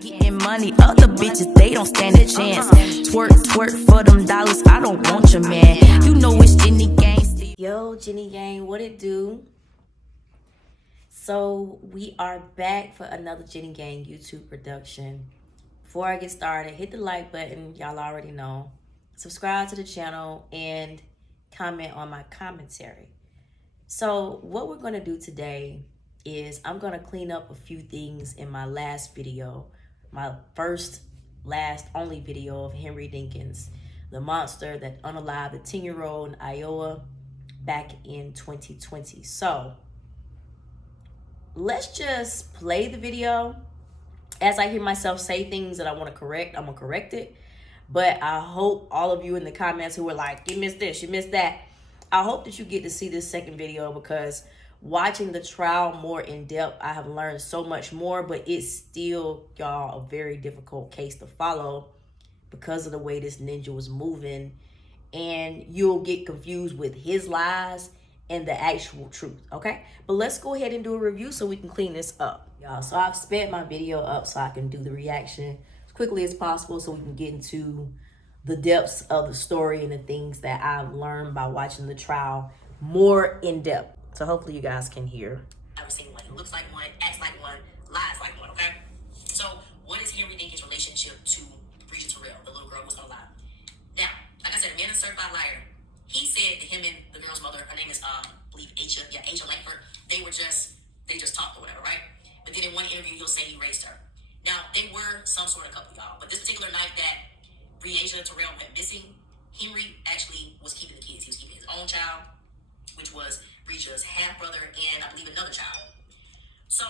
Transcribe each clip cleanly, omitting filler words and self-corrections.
Getting money, other bitches, they don't stand a chance. Twerk, twerk for them dollars, I don't want your man. You know it's Jenny Gang. Yo, Jenny Gang, what it do? So we are back for another Jenny Gang YouTube production. Before I get started, hit the like button, y'all already know. Subscribe to the channel and comment on my commentary. So what we're gonna do today is I'm gonna clean up a few things in my last video, my first, last, only video of Henry Dinkins, the monster that unalived the 10-year-old in Iowa back in 2020. So let's just play the video. As I hear myself say things that I want to correct, I'm gonna correct it. But I hope all of you in the comments who were like, you missed this, you missed that, I hope that you get to see this second video, because watching the trial more in depth, I have learned so much more, but it's still, y'all, a very difficult case to follow because of the way this ninja was moving, and you'll get confused with his lies and the actual truth, okay? But let's go ahead and do a review so we can clean this up, y'all. So I've sped my video up so I can do the reaction as quickly as possible so we can get into the depths of the story and the things that I've learned by watching the trial more in depth. So hopefully you guys can hear. I've ever seen one. He looks like one, acts like one, lies like one, okay? So what is Henry Dinkins' relationship to Bridget Terrell, the little girl who's gonna lie? Now, like I said, a man is a certified liar. He said that him and the girl's mother, her name is, I believe, Asia Langford, they just talked or whatever, right? But then in one interview, he'll say he raised her. Now, they were some sort of couple, y'all. But this particular night that Asia Terrell went missing, Henry actually was keeping the kids. He was keeping his own child, which was Bridget's half-brother, and I believe another child. So,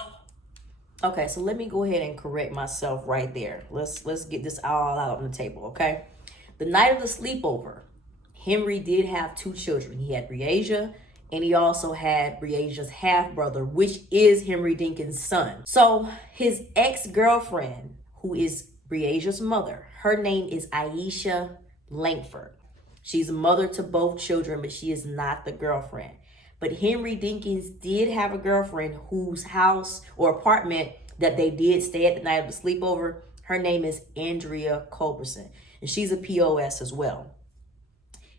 okay, so let me go ahead and correct myself right there. Let's get this all out on the table, okay? The night of the sleepover, Henry did have two children. He had Asia, and he also had Asia's half-brother, which is Henry Dinkins' son. So his ex-girlfriend, who is Asia's mother, her name is Aisha Langford. She's a mother to both children, but she is not the girlfriend. But Henry Dinkins did have a girlfriend whose house or apartment that they did stay at the night of the sleepover. Her name is Andrea Culbertson, and she's a POS as well.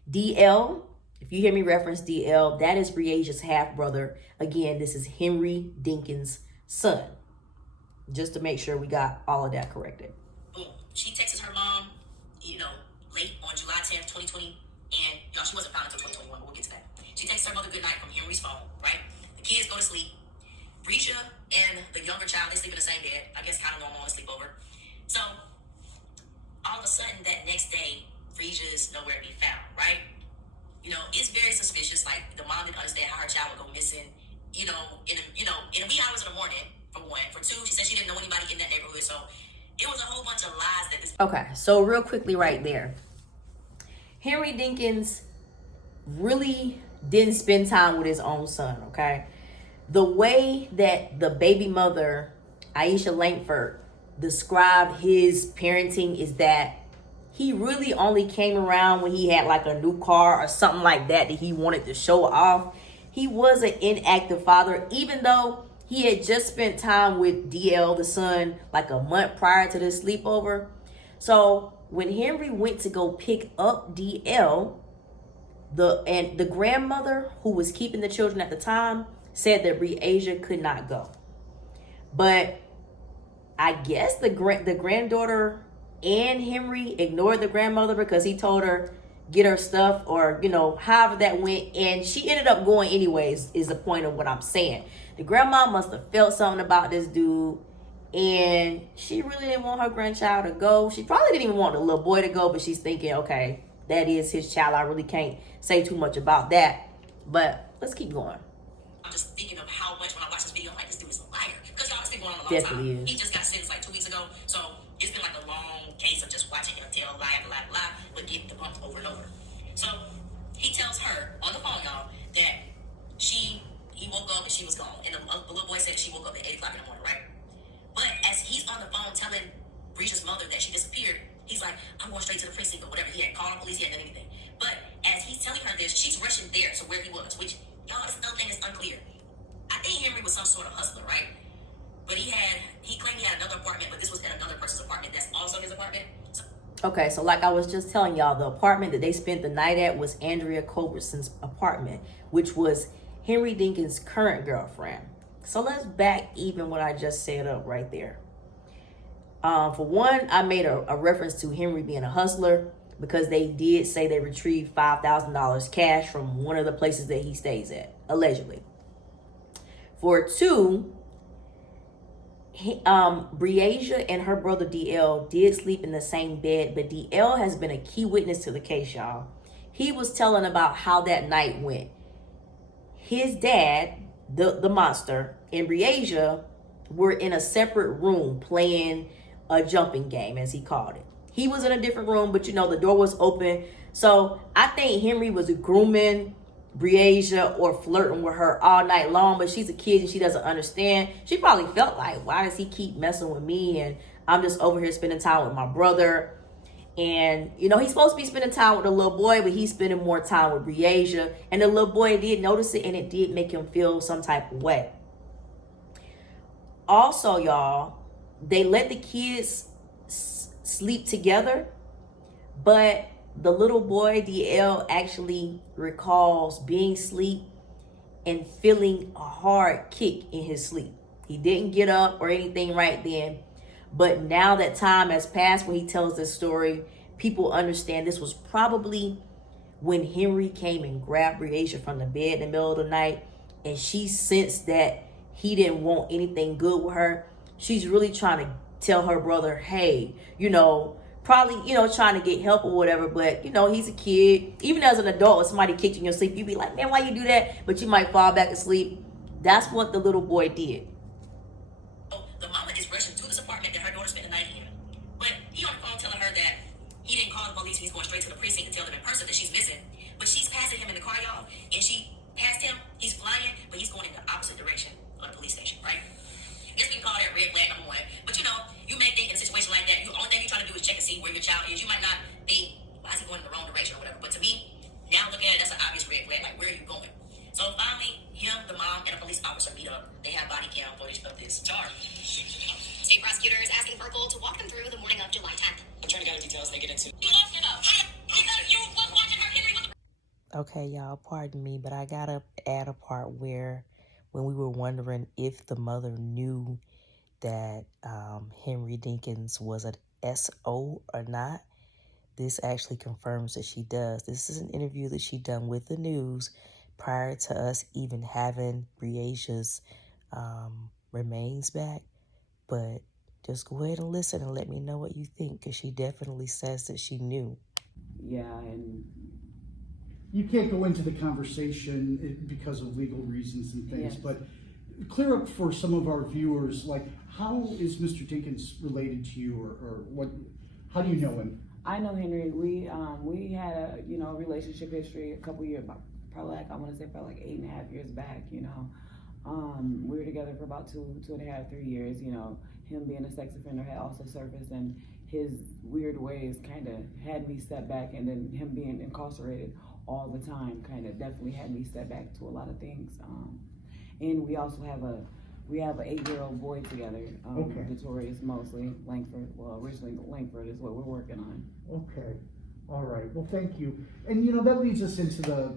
DL, if you hear me reference DL, that is Asia's half-brother. Again, this is Henry Dinkins' son. Just to make sure we got all of that corrected. boom. She texts her mom, late on July 10th, 2020, and y'all, she wasn't found until 2021, but we'll get to that. She texts her mother good night from Henry's phone, right? The kids go to sleep. Brisha and the younger child, they sleep in the same bed. I guess kind of normal on a sleepover. So, all of a sudden, that next day, Brisha's nowhere to be found, right? It's very suspicious. Like, the mom didn't understand how her child would go missing, in the wee hours of the morning, for one. For two, she said she didn't know anybody in that neighborhood, so it was a whole bunch of lies that this... Okay, so real quickly right there. Henry Dinkins really didn't spend time with his own son, okay? The way that the baby mother, Aisha Langford, described his parenting is that he really only came around when he had like a new car or something like that he wanted to show off. He was an inactive father, even though he had just spent time with DL, the son, like a month prior to this sleepover. So when Henry went to go pick up DL, the grandmother who was keeping the children at the time said that Asia could not go. But I guess the granddaughter and Henry ignored the grandmother because he told her get her stuff, or however that went, and she ended up going anyways, is the point of what I'm saying. The grandma must have felt something about this dude, and she really didn't want her grandchild to go. She probably didn't even want the little boy to go, but she's thinking, okay, that is his child. I really can't say too much about that, but let's keep going. I'm just thinking of how much when I watch this video, I'm like, this dude is a liar. Because y'all, it's been going on a long Definitely time. is. He just got sentenced like 2 weeks ago, so it's been like a long case of just watching him tell lie after lie after lie, but getting debunked over and over. So he tells her on the phone, y'all, that he woke up and she was gone. And the little boy said she woke up at 8 o'clock in the morning, right? But as he's on the phone telling Brisha's mother that she disappeared, he's like, I'm going straight to the precinct or whatever. He had called the police, he hadn't done anything. But as he's telling her this, she's rushing there to where he was, which, y'all, this another thing is unclear. I think Henry was some sort of hustler, right? But he claimed he had another apartment, but this was at another person's Okay, so like I was just telling y'all, the apartment that they spent the night at was Andrea Culbertson's apartment, which was Henry Dinkins' current girlfriend. So let's back even what I just said up right there. For one, I made a reference to Henry being a hustler because they did say they retrieved $5,000 cash from one of the places that he stays at, allegedly. For two, Breasia and her brother DL did sleep in the same bed, but DL has been a key witness to the case, y'all. He was telling about how that night went. His dad, the monster, and Breasia were in a separate room playing a jumping game, as he called it. He was in a different room, but the door was open. So I think Henry was grooming Breasia or flirting with her all night long, but she's a kid and she doesn't understand. She probably felt like, why does he keep messing with me? And I'm just over here spending time with my brother. And, he's supposed to be spending time with the little boy, but he's spending more time with Breasia. And the little boy did notice it, and it did make him feel some type of way. Also, y'all, they let the kids sleep together, but the little boy, DL, actually recalls being asleep and feeling a hard kick in his sleep. He didn't get up or anything right then, but now that time has passed when he tells this story, people understand this was probably when Henry came and grabbed Breasia from the bed in the middle of the night, and she sensed that he didn't want anything good with her. She's really trying to tell her brother, hey, probably, trying to get help or whatever, but, he's a kid. Even as an adult, if somebody kicked you in your sleep, you'd be like, man, why you do that? But you might fall back asleep. That's what the little boy did. The mama is rushing to this apartment that her daughter spent the night in. But he on the phone telling her that he didn't call the police, he's going straight to the precinct to tell them in person that she's missing. But she's passing him in the car, y'all, and she passed him. He's flying, but he's going in the opposite direction of the police station, right? I guess we can call that red flag number one. But you may think in a situation like that, the only thing you're trying to do is check and see where your child is. You might not think, why is he going in the wrong direction or whatever. But to me, now looking at it, that's an obvious red flag. Like, where are you going? So finally, him, the mom, and a police officer meet up. They have body cam footage of this charge. State prosecutors asking Purple to walk them through the morning of July 10th. Attorney got the details they get into. You lost it up. Because you was watching her Henry with the... Okay, y'all, pardon me, but I gotta add a part where when we were wondering if the mother knew that Henry Dinkins was an SO or not, this actually confirms that she does. This is an interview that she done with the news prior to us even having Breasia's remains back. But just go ahead and listen and let me know what you think, because she definitely says that she knew. Yeah, and you can't go into the conversation because of legal reasons and things, yes. But clear up for some of our viewers, like, how is Mr. Dinkins related to you, or what? How do you know him? I know Henry. We had a relationship history a couple years, probably like 8.5 years back. We were together for about 2.5, 3 years. Him being a sex offender had also surfaced, and his weird ways kind of had me step back, and then him being incarcerated all the time kind of definitely had me step back to a lot of things. And we also have an 8-year-old boy together, Okay. Victorious, mostly Langford. Well, originally Langford is what we're working on. Okay, all right. Well, thank you. And that leads us into the.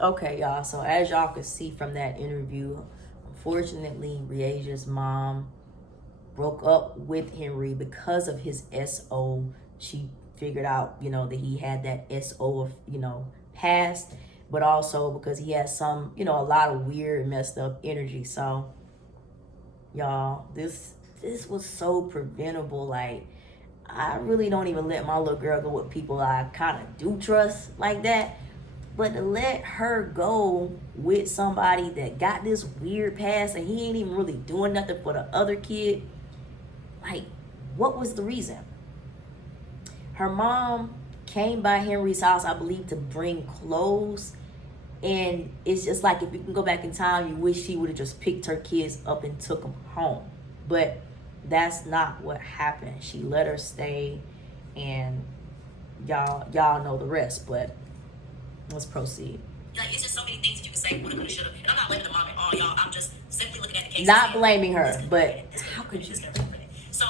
Okay, y'all. So as y'all could see from that interview, unfortunately, Breasia's mom broke up with Henry because of his SO. She figured out, that he had that SO, past, but also because he has some, a lot of weird, messed up energy. So, y'all, this was so preventable. Like, I really don't even let my little girl go with people I kind of do trust like that. But to let her go with somebody that got this weird past and he ain't even really doing nothing for the other kid, like, what was the reason? Her mom came by Henry's house, I believe, to bring clothes. And it's just like, if you can go back in time, you wish she would have just picked her kids up and took them home. But that's not what happened. She let her stay, and y'all know the rest. But let's proceed. Like, it's just so many things that you can say, woulda, coulda, shoulda. And I'm not blaming the mom at all, y'all. I'm just simply looking at the case. Not blaming her, but how could you? So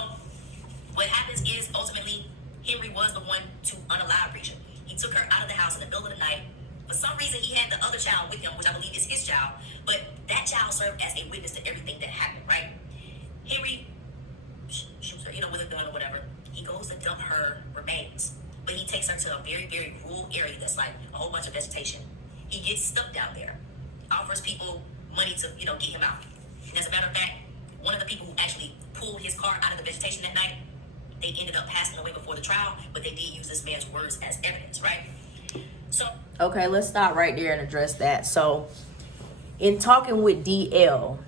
what happens is, ultimately, Henry was the one to unalive Risha. He took her out of the house in the middle of the night. For some reason, he had the other child with him, which I believe is his child. But that child served as a witness to everything that happened, right? Henry shoots her, with a gun or whatever. He goes to dump her remains. But he takes her to a very, very rural area that's like a whole bunch of vegetation. He gets stuck down there. Offers people money to, get him out. And as a matter of fact, one of the people who actually pulled his car out of the vegetation that night, they ended up passing away before the trial, but they did use this man's words as evidence, right? So, okay, let's stop right there and address that. So, in talking with DL,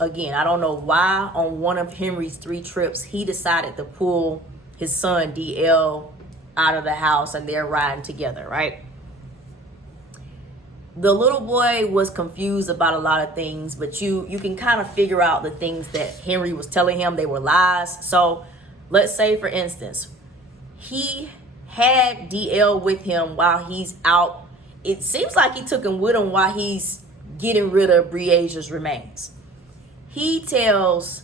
again, I don't know why on one of Henry's 3 trips, he decided to pull his son DL out of the house and they're riding together, right? The little boy was confused about a lot of things, but you can kind of figure out the things that Henry was telling him, they were lies. So let's say, for instance, he had DL with him while he's out. It seems like he took him with him while he's getting rid of Breasia's remains. He tells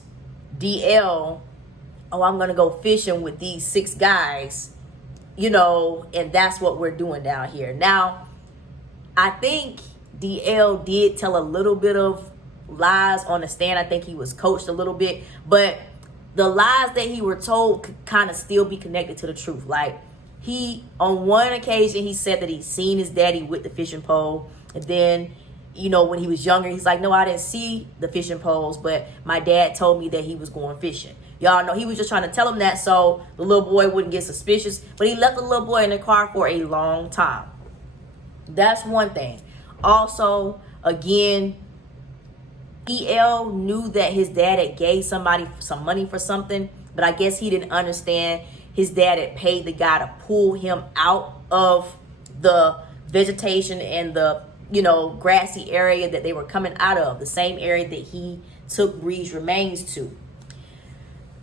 DL, oh, I'm going to go fishing with these 6 guys, and that's what we're doing down here. Now, I think DL did tell a little bit of lies on the stand. I think he was coached a little bit, but the lies that he were told could kind of still be connected to the truth. Like, on one occasion, he said that he'd seen his daddy with the fishing pole. And then, when he was younger, he's like, no, I didn't see the fishing poles, but my dad told me that he was going fishing. Y'all know he was just trying to tell him that so the little boy wouldn't get suspicious. But he left the little boy in the car for a long time. That's one thing. Also, again, DL knew that his dad had gave somebody some money for something, but I guess he didn't understand his dad had paid the guy to pull him out of the vegetation and the, grassy area that they were coming out of, the same area that he took Reed's remains to.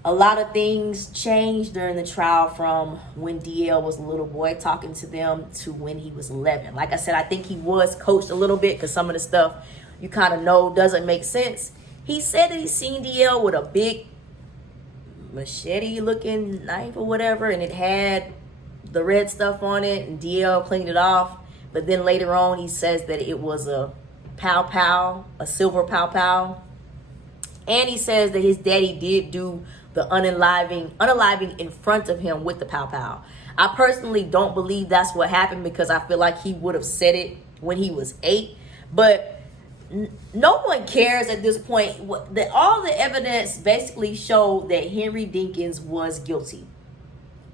A lot of things changed during the trial from when DL was a little boy talking to them to when he was 11. Like I said, I think he was coached a little bit because some of the stuff you kind of know doesn't make sense. He said that he seen DL with a big machete-looking knife or whatever, and it had the red stuff on it, and DL cleaned it off. But then later on, he says that it was a pow-pow, a silver pow-pow. And he says that his daddy did do the unaliving in front of him with the pow-pow. I personally don't believe that's what happened because I feel like he would have said it when he was 8. But no one cares at this point. All the evidence basically showed that Henry Dinkins was guilty.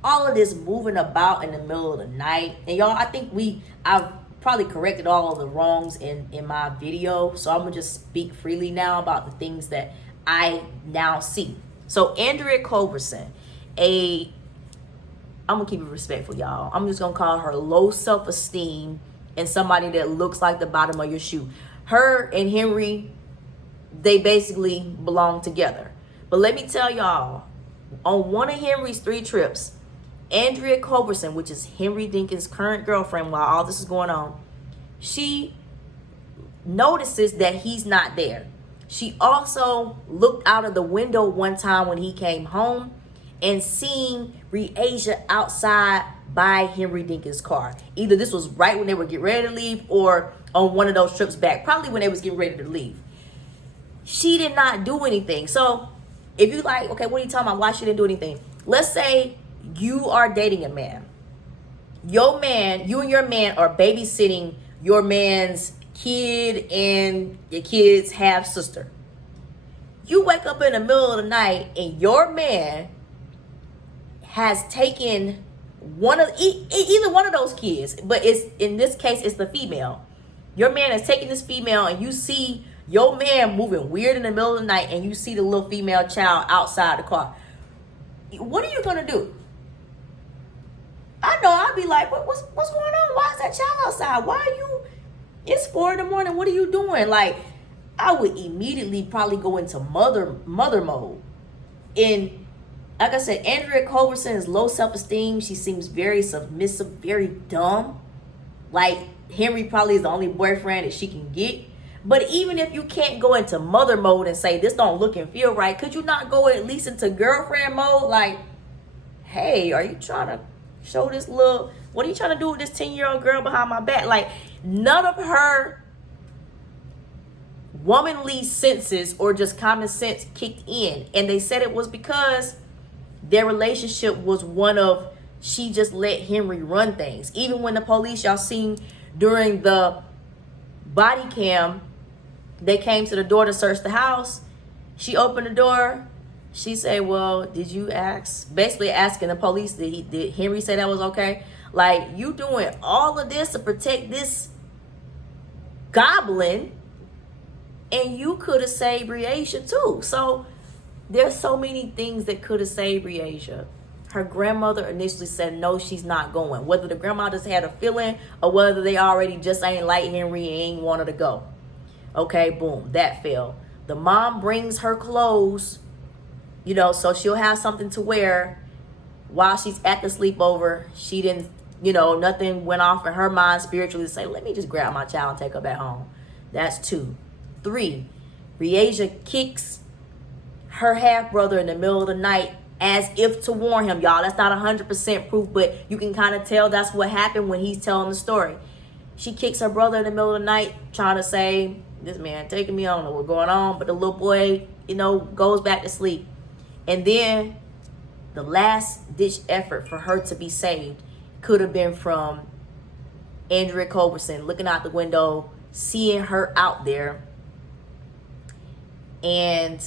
All of this moving about in the middle of the night. And y'all, I think I've probably corrected all of the wrongs in my video. So I'm going to just speak freely now about the things that I now see. So Andrea Culbertson, I'm going to keep it respectful, y'all. I'm just going to call her low self-esteem and somebody that looks like the bottom of your shoe. Her and Henry, they basically belong together. But let me tell y'all, on one of Henry's 3 trips, Andrea Culbertson, which is Henry Dinkins' current girlfriend while all this is going on, she notices that he's not there. She also looked out of the window one time when he came home and seen Breasia outside by Henry Dinkins' car. Either this was right when they were getting ready to leave or on one of those trips back, probably when they was getting ready to leave. She did not do anything. So if you like, okay, what are you talking about? Why she didn't do anything? Let's say you are dating a man. You and your man are babysitting your man's kid and your kid's half sister. You wake up in the middle of the night and your man has taken either one of those kids, but in this case it's the female. Your man has taken this female and you see your man moving weird in the middle of the night and you see the little female child outside the car. What are you gonna do? I know I'd be like, what's going on? Why is that child outside? Why are you? It's 4 a.m. What are you doing? Like, I would immediately probably go into mother mode. And like I said, Andrea Culbertson is low self-esteem. She seems very submissive, very dumb. Like, Henry probably is the only boyfriend that she can get. But even if you can't go into mother mode and say, this don't look and feel right, could you not go at least into girlfriend mode? Like, hey, are you trying to show this little, what are you trying to do with this 10-year-old girl behind my back? Like, none of her womanly senses or just common sense kicked in. And they said it was because their relationship was one of, she just let Henry run things. Even when the police, y'all seen during the body cam, they came to the door to search the house. She opened the door. She said, well, did you ask? Basically asking the police, did Henry say that was okay? Like, you doing all of this to protect this goblin, and you could have saved Breasia too. So there's so many things that could have saved Breasia. Her grandmother initially said, no, she's not going. Whether the grandma just had a feeling or whether they already just ain't like Henry and ain't wanted to go. Okay, boom, that fell. The mom brings her clothes, you know, so she'll have something to wear while she's at the sleepover. She didn't, you know, nothing went off in her mind spiritually to say, let me just grab my child and take her back home. That's 2. 3, Breasia kicks her half-brother in the middle of the night as if to warn him, y'all. That's not 100% proof, but you can kind of tell that's what happened when he's telling the story. She kicks her brother in the middle of the night, trying to say, this man taking me, I don't know what's going on. But the little boy, you know, goes back to sleep. And then the last ditch effort for her to be saved could have been from Andrea Culbertson looking out the window, seeing her out there. And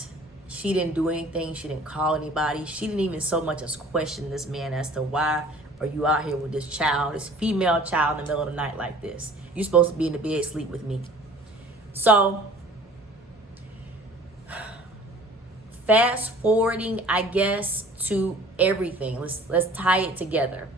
she didn't do anything. She didn't call anybody. She didn't even so much as question this man as to why are you out here with this child, this female child in the middle of the night like this? You're supposed to be in the bed sleep with me. So fast forwarding, I guess, to everything. Let's tie it together.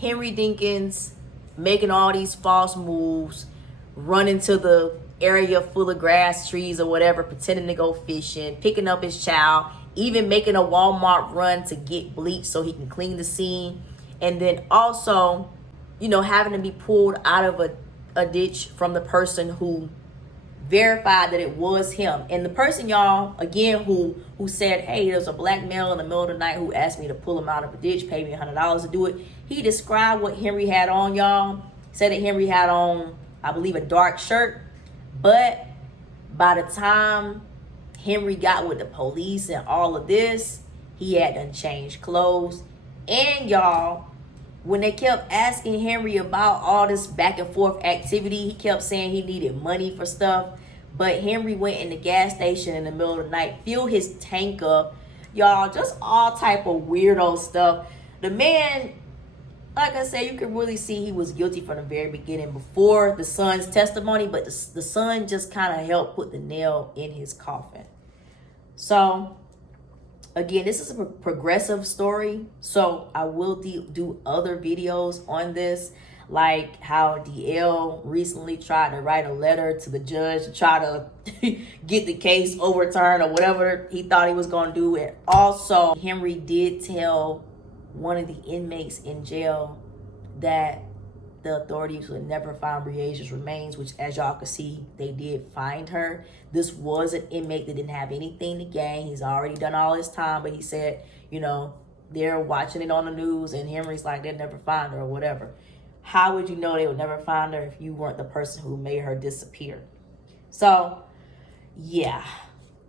Henry Dinkins making all these false moves, running to the area full of grass, trees, or whatever, pretending to go fishing, picking up his child, even making a Walmart run to get bleach so he can clean the scene. And then also, you know, having to be pulled out of a ditch from the person who verified that it was him. And the person, y'all, again, who said, hey, there's a black male in the middle of the night who asked me to pull him out of a ditch, paid me $100 to do it. He described what Henry had on, y'all. Said that Henry had on, I believe, a dark shirt. But by the time Henry got with the police and all of this, he had done changed clothes. And y'all, when they kept asking Henry about all this back and forth activity, he kept saying he needed money for stuff. But Henry went in the gas station in the middle of the night, filled his tank up. Y'all, just all type of weirdo stuff. The man, like I said, you can really see he was guilty from the very beginning before the son's testimony. But the son just kind of helped put the nail in his coffin. So, again, this is a progressive story. So I will do other videos on this. Like how DL recently tried to write a letter to the judge to try to get the case overturned or whatever he thought he was going to do. And also, Henry did tell one of the inmates in jail that the authorities would never find Breasia's remains, which, as y'all can see, they did find her. This was an inmate that didn't have anything to gain. He's already done all his time, but he said, you know, they're watching it on the news, and Henry's like, they'll never find her or whatever. How would you know they would never find her if you weren't the person who made her disappear? So, yeah.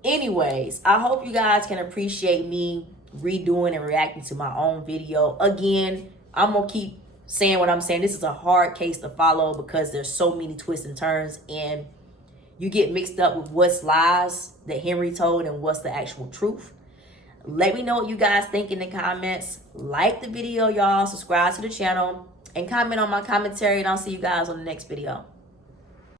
Anyways, I hope you guys can appreciate me redoing and reacting to my own video. Again, I'm going to keep saying what I'm saying. This is a hard case to follow because there's so many twists and turns, and you get mixed up with what's lies that Henry told and what's the actual truth. Let me know what you guys think in the comments. Like the video, y'all. Subscribe to the channel and comment on my commentary, and I'll see you guys on the next video.